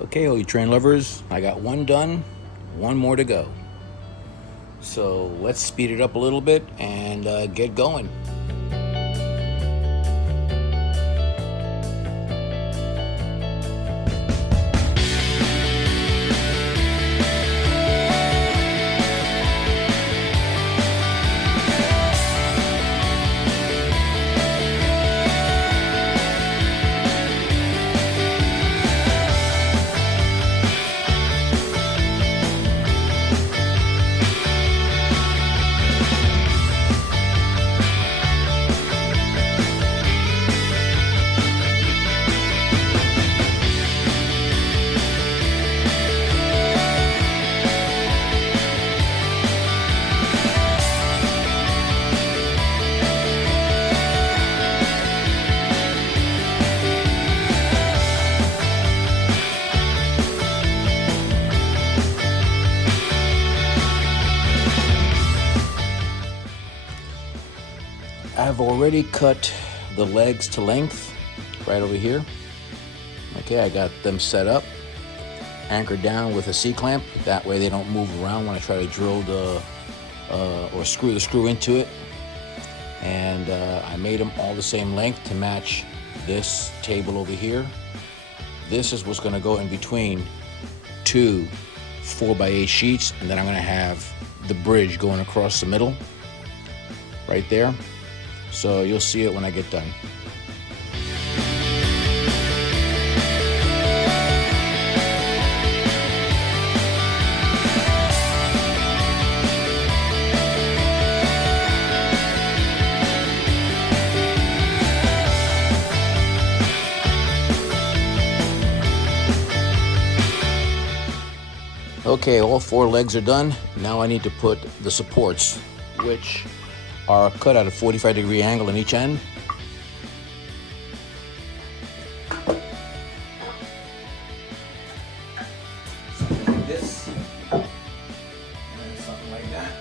Okay, all you train lovers, I got one done, one more to go. So let's speed it up a little bit and get going. I've already cut the legs to length right over here. Okay, I got them set up, anchored down with a C-clamp. That way they don't move around when I try to drill or screw the screw into it. And I made them all the same length to match this table over here. This is what's gonna go in between two 4x8 sheets, and then I'm gonna have the bridge going across the middle right there. So you'll see it when I get done. Okay, all four legs are done. Now I need to put the supports, which are cut at a 45-degree angle in each end. Something like this, and something like that.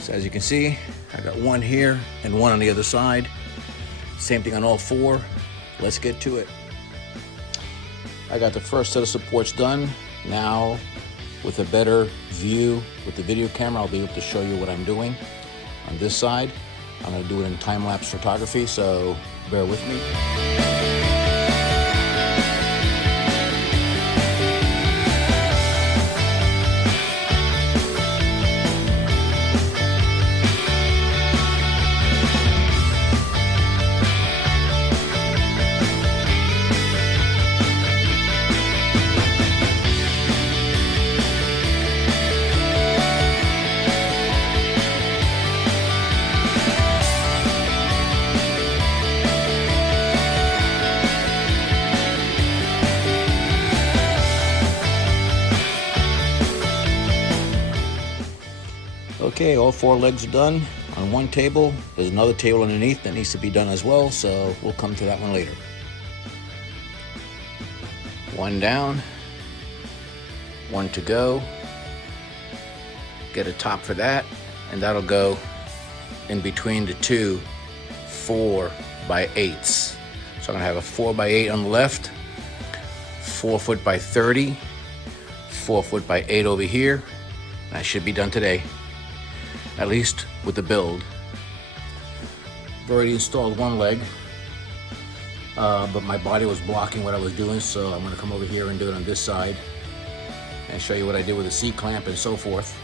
So as you can see, I got one here and one on the other side. Same thing on all four. Let's get to it. I got the first set of supports done. Now, with a better view with the video camera, I'll be able to show you what I'm doing. On this side, I'm gonna do it in time-lapse photography, so bear with me. Okay, all four legs are done on one table. There's another table underneath that needs to be done as well, so we'll come to that one later. One down, one to go. Get a top for that, and that'll go in between the two 4x8s. So I'm gonna have a 4x8 on the left, 4 foot by 30, 4 foot by 8 over here. And I should be done today, at least with the build. I've already installed one leg, but my body was blocking what I was doing, so I'm gonna come over here and do it on this side and show you what I did with the C-clamp and so forth.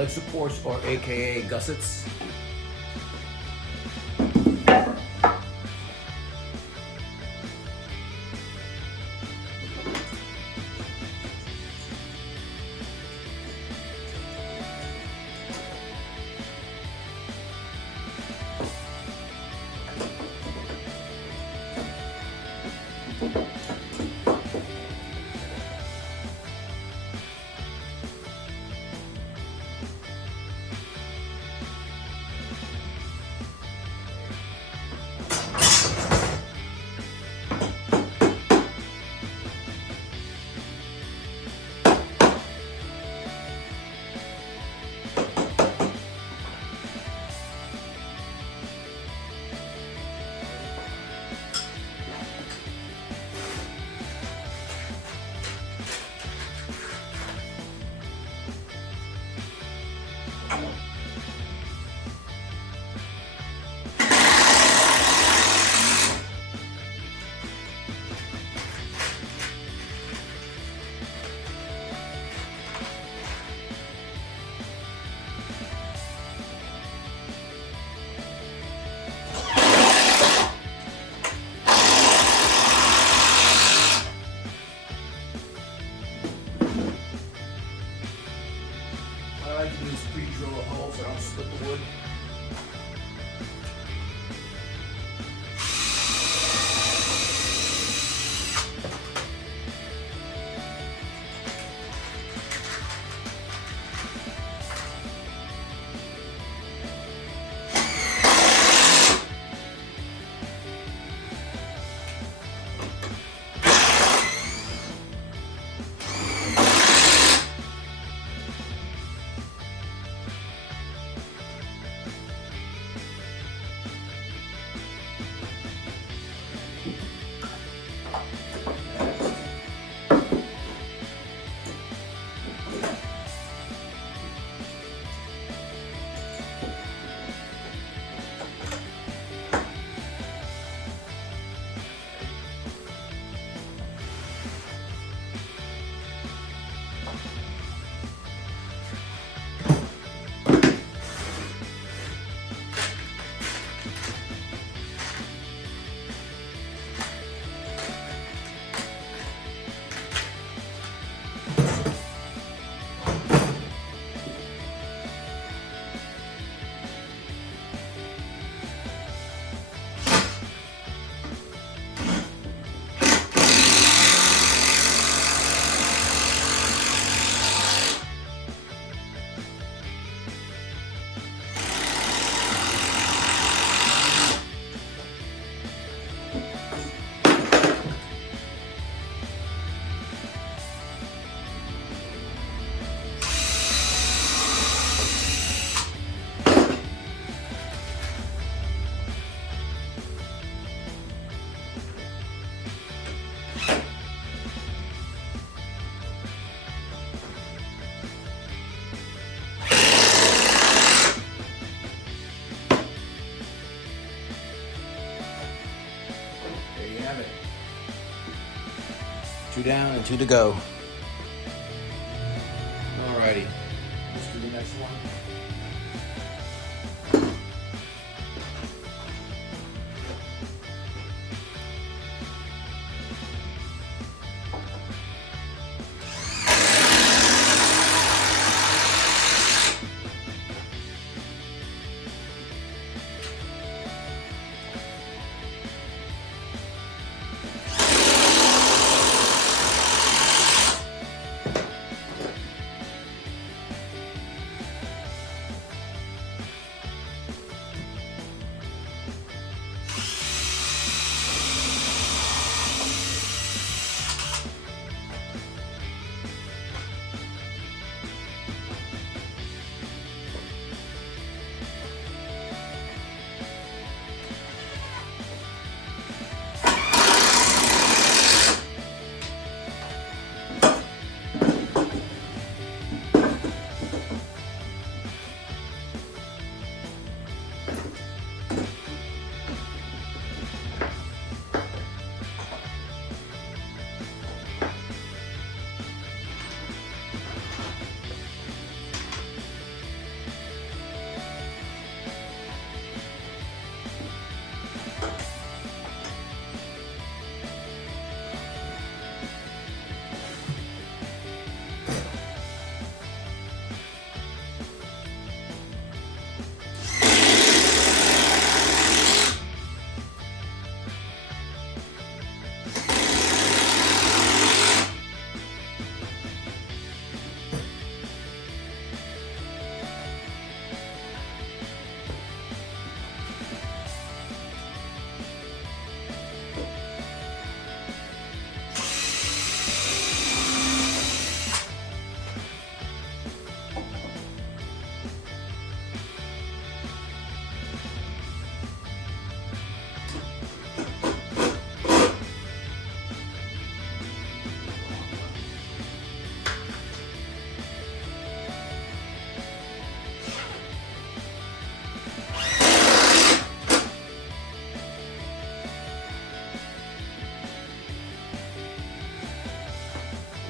leg supports, or AKA gussets. I like to do is pre-drill a hole so I don't split the wood. Two down and two to go. Alrighty, let's do the next one.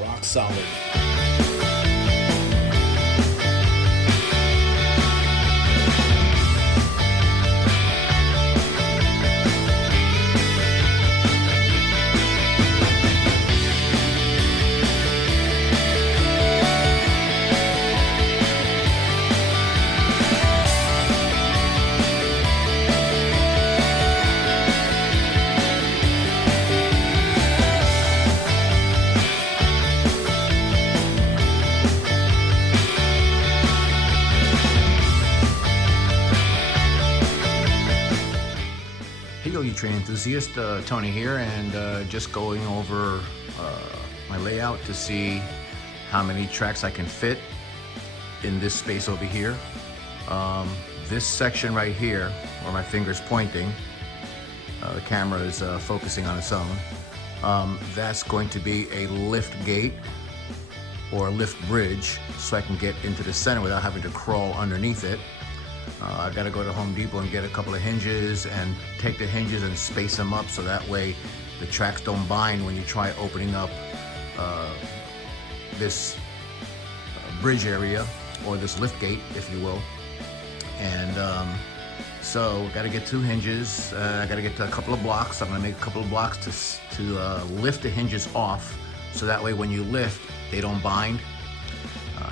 Rock solid. Hey, you train enthusiast, Tony here, and just going over my layout to see how many tracks I can fit in this space over here. This section right here, where my finger's pointing, the camera is focusing on its own. That's going to be a lift gate or a lift bridge, so I can get into the center without having to crawl underneath it. I've got to go to Home Depot and get a couple of hinges and take the hinges and space them up so that way the tracks don't bind when you try opening up this bridge area, or this lift gate, if you will. And so got to get 2 hinges. I got to get to a couple of blocks. I'm going to make a couple of blocks to lift the hinges off, so that way when you lift, they don't bind.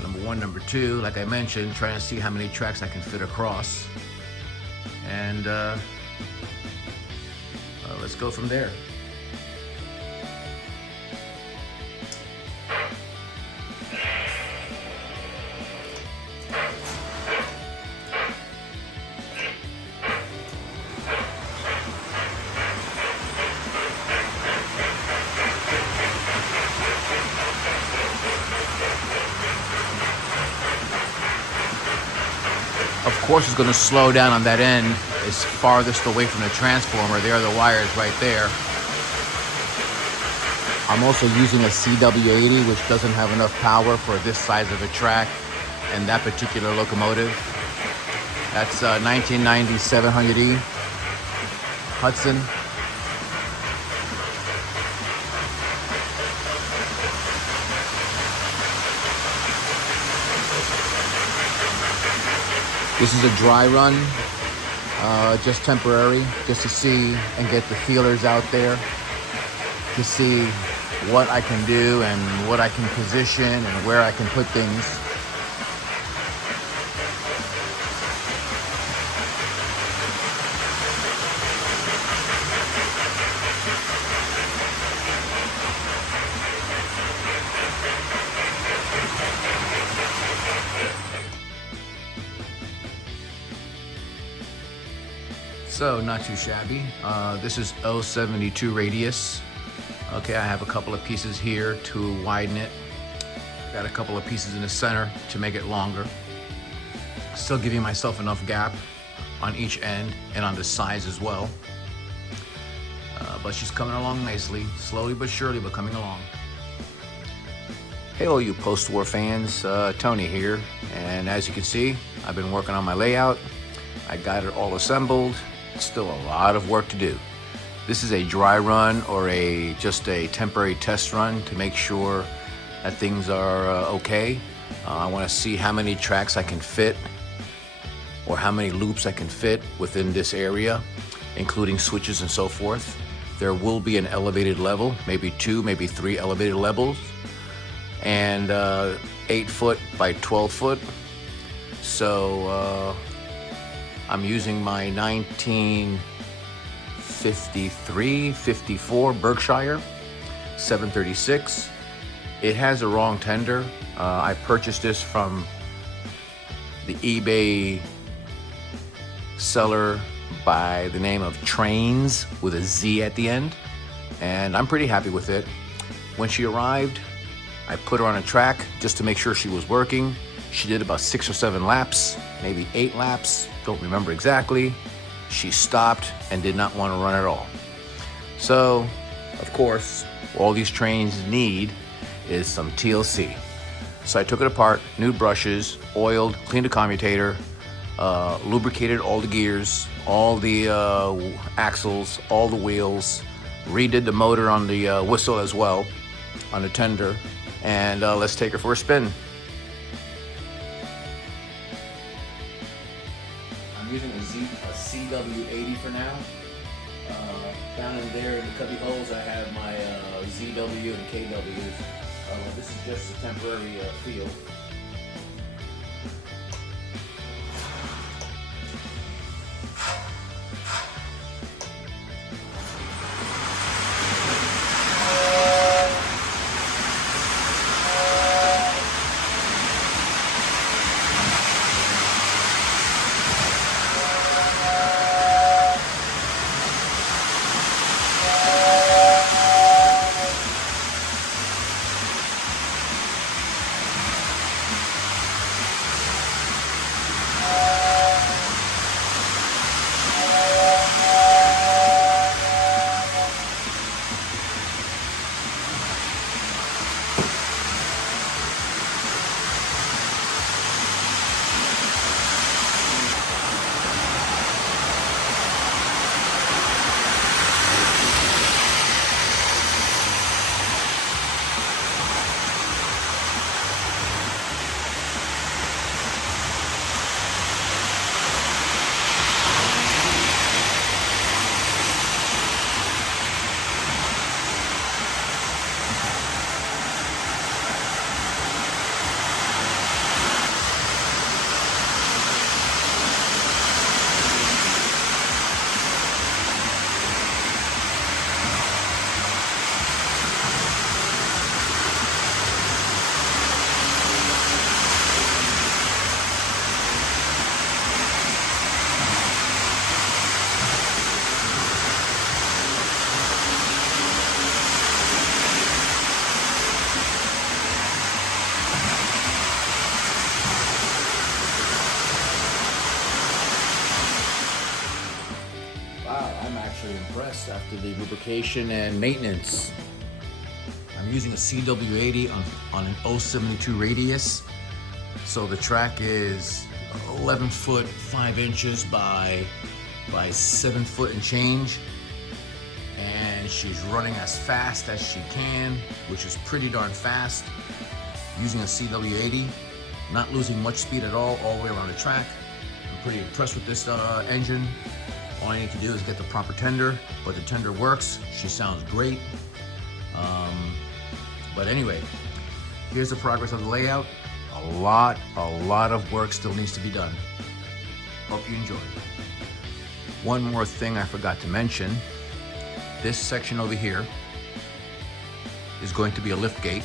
Number 1, number 2, like I mentioned, trying to see how many tracks I can fit across. And let's go from there. Of course, it's going to slow down on that end. It's farthest away from the transformer. There are the wires right there. I'm also using a CW80, which doesn't have enough power for this size of a track and that particular locomotive. That's 1990 700E Hudson. This is a dry run, just temporary, just to see and get the feelers out there, to see what I can do and what I can position and where I can put things. So, not too shabby. This is 072 radius. Okay, I have a couple of pieces here to widen it. Got a couple of pieces in the center to make it longer. Still giving myself enough gap on each end and on the sides as well. But she's coming along nicely, slowly but surely, but coming along. Hey, all you post-war fans, Tony here. And as you can see, I've been working on my layout. I got it all assembled. Still a lot of work to do. This is a dry run, or just a temporary test run to make sure that things are okay. I want to see how many tracks I can fit, or how many loops I can fit within this area, including switches and so forth. There will be an elevated level, maybe 2, maybe 3 elevated levels, and 8 foot by 12 foot. So I'm using my 1953-54 Berkshire 736. It has a wrong tender. I purchased this from the eBay seller by the name of Trains with a Z at the end, and I'm pretty happy with it. When she arrived, I put her on a track just to make sure she was working. She did about 6 or 7 laps, maybe 8 laps, don't remember exactly. She stopped and did not want to run at all. So, of course, all these trains need is some TLC. So I took it apart, new brushes, oiled, cleaned the commutator, lubricated all the gears, all the axles, all the wheels, redid the motor on the whistle as well, on the tender, and let's take her for a spin. I'm using a CW80 for now. Down in there in the cubby holes, I have my ZW and KWs. This is just a temporary field. I'm actually impressed after the lubrication and maintenance. I'm using a CW80 on an 072 radius. So the track is 11 foot 5 inches by 7 foot and change. And she's running as fast as she can, which is pretty darn fast. Using a CW80, not losing much speed at all the way around the track. I'm pretty impressed with this engine. All I need to do is get the proper tender, but the tender works. She sounds great. But anyway, here's the progress of the layout. A lot of work still needs to be done. Hope you enjoy. One more thing I forgot to mention. This section over here is going to be a lift gate.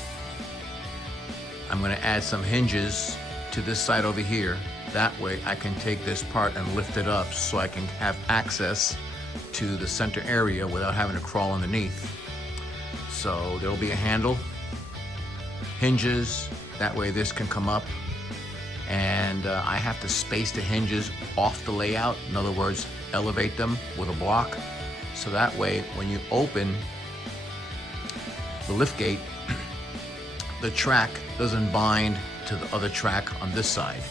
I'm going to add some hinges to this side over here. That way I can take this part and lift it up so I can have access to the center area without having to crawl underneath. So there will be a handle, hinges, that way this can come up. And I have to space the hinges off the layout. In other words, elevate them with a block. So that way when you open the lift gate, the track doesn't bind to the other track on this side.